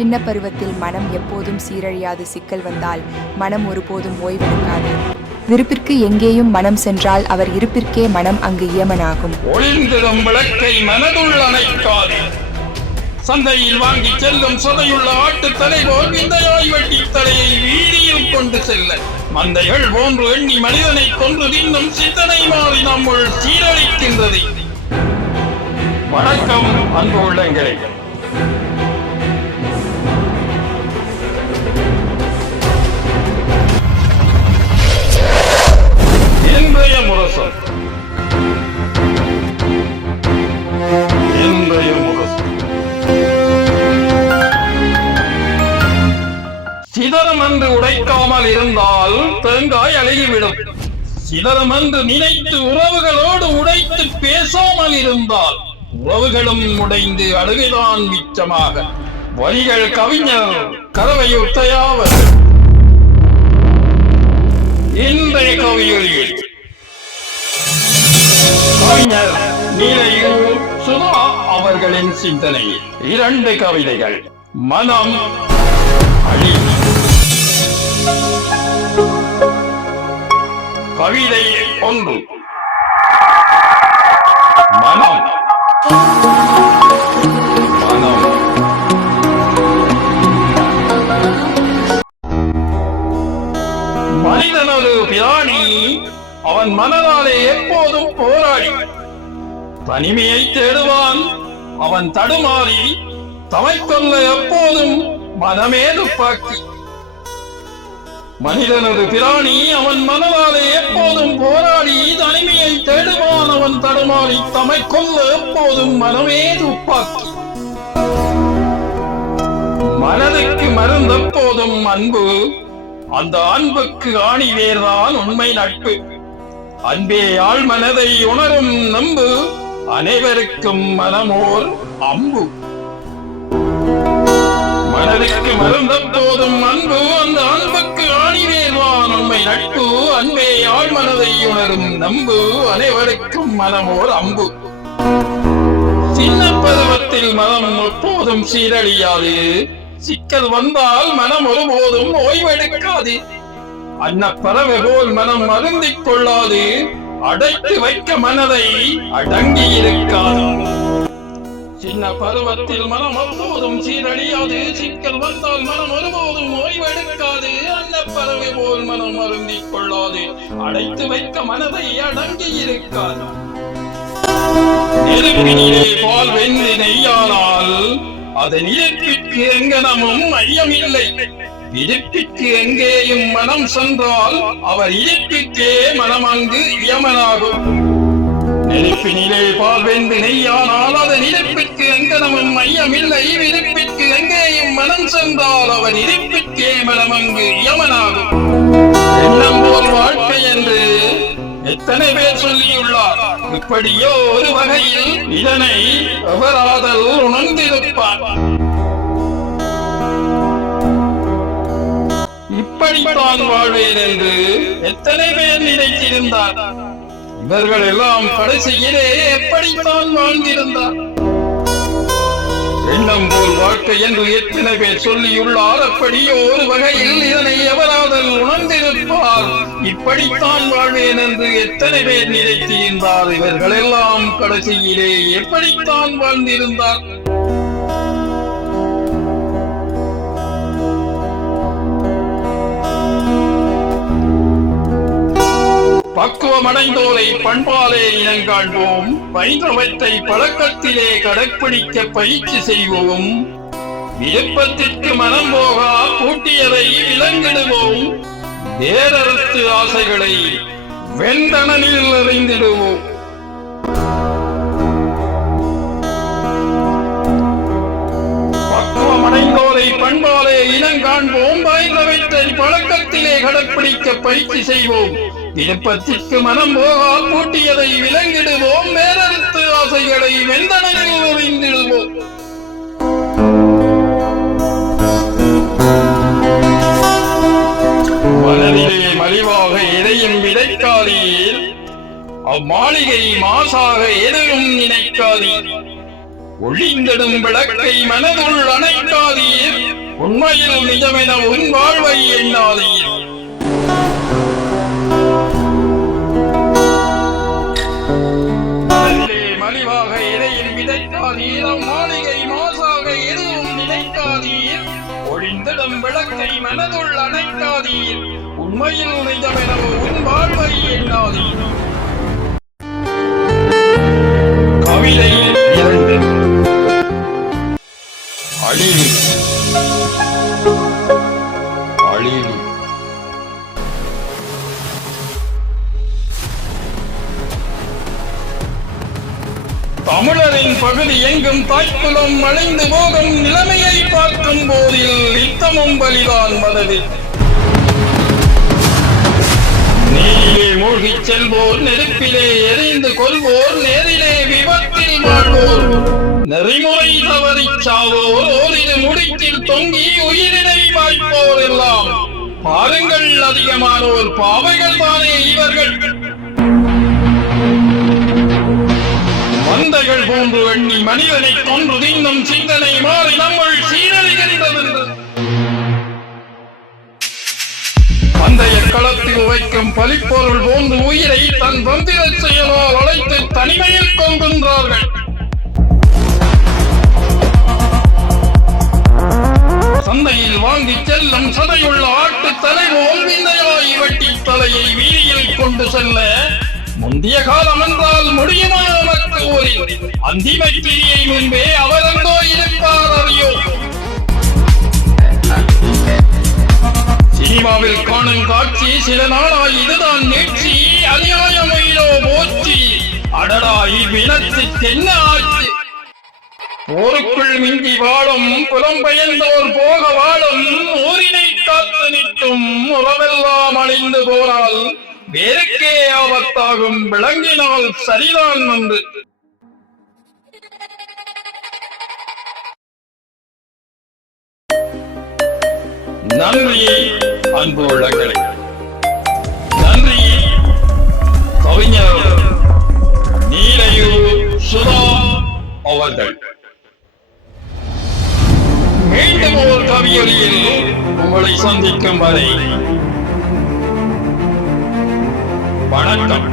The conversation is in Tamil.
சின்ன பருவத்தில் மனம் எப்போதும் சீரழியாது. சிக்கல் வந்தால் மனம் ஒருபோதும் ஓய்வெடுக்காது. விருப்பிற்கு எங்கேயும் மனம் சென்றால் அவர் இருப்பிற்கே மனம் அங்கு இயமனாகும். ஒளிந்திடும் விளக்கை மனதுள் அணைக்காது. சந்தையில் வாங்கி செல்லும் சதையுள்ள ஆட்டு தலைவோர் விந்தையாய் வெட்டி தலையை வீதியில் கொண்டு செல்ல மந்தைகள் போன்று எண்ணி மனிதனை கொன்று தின்னும் சிந்தனை மாறி நம்முள் சீரழிக்கின்றது. வணக்கம் அன்பு உள்ளங்களே. இன்றைய முரசம் சிதறம் என்று உடைக்காமல் இருந்தால் தேங்காய் அழுகிவிடும். சிதறம் என்று நினைத்து உறவுகளோடு உடைத்து பேசாமல் இருந்தால் உறவுகளும் உடைந்து அழுகைதான் மிச்சமாக. வரிகள் கவிஞர் கரவையூர் தயாவர். இன்றைய கவியொலியில் கவிஞர் நீலையூர் சுதா அவர்களின் சிந்தனை. 2 கவிதைகள். மனம் அழி. கவிதை 1. மனம். மனம் மனிதன் ஒரு பிராணி. அவன் மனதாலே எப்போதும் போராடி தனிமையை தேடுவான். அவன் தடுமாறி தமை கொள்ள எப்போதும் மனமே துப்பாக்கி. மனிதனது பிராணி. அவன் மனதாலே எப்போதும் போராடி தனிமையை தேடுவான். அவன் தடுமாறி தமை கொள்ள எப்போதும் மனமே துப்பாக்கி. மனதுக்கு மருந்தெப்போதும் அன்பு. அந்த அன்புக்கு ஆணிவேர்தான் உண்மை நட்பு. அன்பே ஆள் மனதை உணரும் நம்பு. அனைவருக்கும் மனமோர் அம்பு. மனதுக்கு மருந்தெப்போதும் அன்பு. அந்த அன்புக்கு ஆணிவேர்தான் உண்மை நட்பு. அன்பே ஆள் மனதை உணரும் நம்பு. அனைவருக்கும் மனமோர் அம்பு. சின்ன பருவத்தில் மனம் எப்போதும் சீரழியாது. சிக்கல் வந்தால் மனம் ஒருபோதும் ஓய்வெடுக்காது. அன்னப்பறவை போல் மனம் அருந்திக் கொள்ளாது. அடைத்து வைக்க மனதை அடங்கி இருக்காது. சின்ன பருவத்தில் மனம் எப்போதும் சீரழியாது. சிக்கல் வந்தால் மனம் ஒருபோதும் ஓய்வெடுக்காது. அன்னப்பறவை போல் மனம் அருந்திக் கொள்ளாது. அடைத்து வைக்க மனதை அடங்கி இருக்காது. நெருப்பினிலே பால் வெந்து நெய்யானால் அதன் இருப்பிற்கு எங்கனமும் ஐயமில்லை. இருப்பிற்கு எங்கேயும் மனம் சென்றால் அவர் இருப்பிற்கே மனம் அங்கு யமனாகும். நெருப்பினிலே பால் வெந்து நெய்யானால் அதன் இருப்பிற்கு எங்கனமும் ஐயமில்லை. இருப்பிற்கு எங்கேயும் மனம் சென்றால் அவர் இருப்பிற்கே மனம் அங்கு யமனாகும். எண்ணம் போல் வாழ்க்கை என்று எத்தனை பேர் சொல்லியுள்ளார். இப்படியோ ஒரு வகையில் இதனை எவராதல் உணர்ந்திருப்பார். இப்படித்தான் வாழ்வேன் என்று எத்தனை பேர் நினைத்திருந்தார். இவர்கள் எல்லாம் கடைசியிலே எப்படித்தான் வாழ்ந்திருந்தார். எண்ணம் போல் வாழ்க்கை என்று எத்தனை பேர் சொல்லியுள்ளார். அப்படியோ ஒரு வகையில் இதனை எவராதல் உணர்ந்திருப்பார். இப்படித்தான் வாழ்வேன் என்று எத்தனை பேர் நினைத்திருந்தார். இவர்கள் எல்லாம் கடைசியிலே எப்படித்தான் வாழ்ந்திருந்தார். பக்குவமடைந்தோரை பண்பாலே இனங்காண்போம். பயின்றவற்றை பழக்கத்திலே கடைப்பிடிக்க பயிற்சி செய்வோம். விருப்பத்திற்கு மனம் போகா கூட்டியதை விலங்கிடுவோம். வேறறுத்து ஆசைகளை வெந்தணனில் எறிந்திடுவோம். பக்குவமடைந்தோரை பண்பாலே இனங்காண்போம். பயின்றவற்றை பழக்கத்திலே கடைப்பிடிக்க பயிற்சி செய்வோம். விருப்பத்திற்கு மனம் போகால் கூட்டியதை விலங்கிடுவோம். வேறறுத்து ஆசைகளை வெந்தணனில் எறிந்திடுவோம். மனதிலே மலிவாக எதையும் விதைக்காதீர். அம்மாளிகை மாசாக எதையும் நினைக்காதீர். ஒளிந்திடும் விளக்கை மனதுள் அணைக்காதீர், உண்மையில் நிஜமென உன் வாழ்வை எண்ணாதீர். மலிவாக எதையும் விதைக்காதீர், மாளிகை மாசாக எதுவும் நினைக்காதீர். ஒளிந்திடும் விளக்கை மனதுள் அணைக்காதீர், உண்மையில் நிஜமென உன் வாழ்வை எண்ணாதீர். கவிதை 2. அழிவு. அழிவு. தமிழரின் பகுதி எங்கும் தாய்க்குலம் அழிந்து போகும் நிலைமையை பார்க்கும் போதில் நித்தமும் பலிதான் மனதில். நீரிலே மூழ்கிச் செல்வோர், நெருப்பிலே எரிந்து கொள்வோர், நேரிலே விபத்தில் வாழ்வோர், நெறிமுறை தவறிச் சாவோர், ஓரிரு முடிக்கில் தொங்கி உயிரினை வாய்ப்போர் எல்லாம் பாருங்கள் அதிகமானோர் பாவைகள் தானே இவர்கள். மந்தைகள் போன்று எண்ணி மனிதனை கொன்று தின்னும் சிந்தனை மாறி நம்மள் சீரழிகின்றது. மந்தைய களத்தில் வைக்கும் பலிப்பொருள் போன்று உயிரை தன் தந்திர செயலால் அழைத்து தனிமையில் கொள்கின்றார்கள். சந்தையில் வாங்கி செல்லும் சதையுள்ள ஆட்டு தலை போல் விந்தையாய் வெட்டி தலையை வீதியில் கொண்டு செல்ல முந்திய காலம் என்றால் முடியுமா நமக்கு ஊரில்? அந்திமை கிரியை முன்பே அவரந்தோ இருப்பார் அறியோ. சினிமாவில் காணும் காட்சி சில நாளாய் இதுதான் நீட்சி, அநியாயமையிலோ போச்சு. அடடா இவ்வினத்துக்கு என்ன ஆச்சு? போருக்குள் மிஞ்சி வாழும் புலம்பெயர்ந்தோர் போக வாழும், ஊரினை காத்து நிற்கும் உறவெல்லாம் அழிந்து போனால் வேறுக்கே ஆபத்தாகும். விளங்கினால் சரிதான் என்று. நன்றி அன்பு உள்ளங்களே. நன்றி கவிஞர் நீலையூர் சுதா அவர்கள். மீண்டும் ஒரு கவியொலியில் உங்களை சந்திக்கும் வரை வணக்கம்.